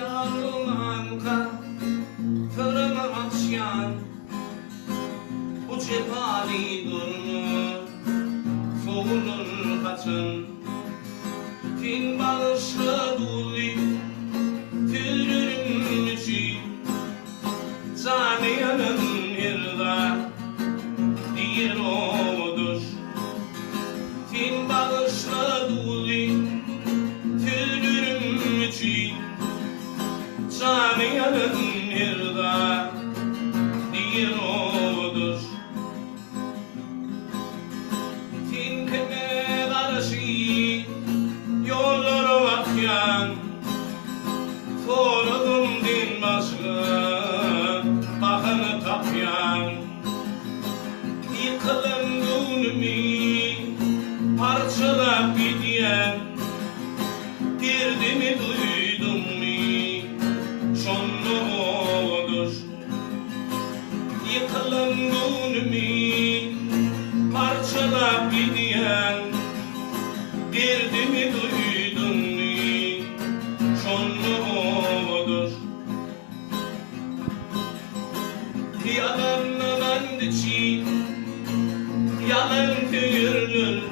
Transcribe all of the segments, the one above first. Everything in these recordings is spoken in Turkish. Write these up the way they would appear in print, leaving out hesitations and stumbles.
Yarılanka fırını açyan bu cephali durnu soğunur kaçın fin bağışlı duli tülürüm içi zaniyanın yırda değil odur fin bağışlı duli tülürüm içi zaniyanın yırda değil odur fin keme karşı yollara bakyan Foradum din başka bakanı tapyan yıkılan gönlümü parçalap gidiyen derdimi duydum mu şonlu odur yıkılan gönlümü parçalap gidiyen derdimi duydum mu şonlu odur yalanlanan içi yalan köyürlür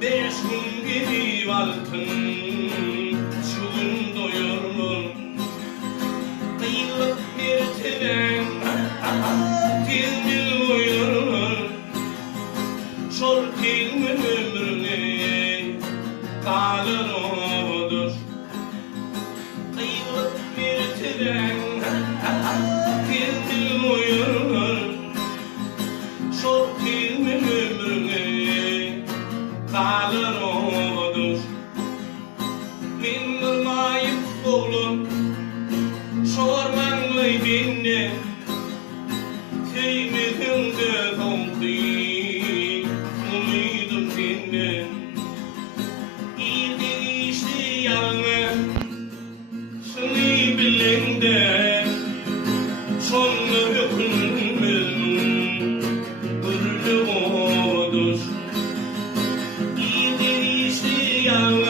beş gün gibi altın çuğun doyurlur kıyılıp bir tren tilmil uyurlur şol tilmin ömrüne kalır odur kıyılıp bir tren tilmil uyurlur şol tilmin ömrüne kalır odur min durmayıp oğlum sormanlı dinle kıymetinde tomtayım umidum senden İyiydi işte yanına seni bilende sonlu hükmümün hırlı odur İyiydi işte yanına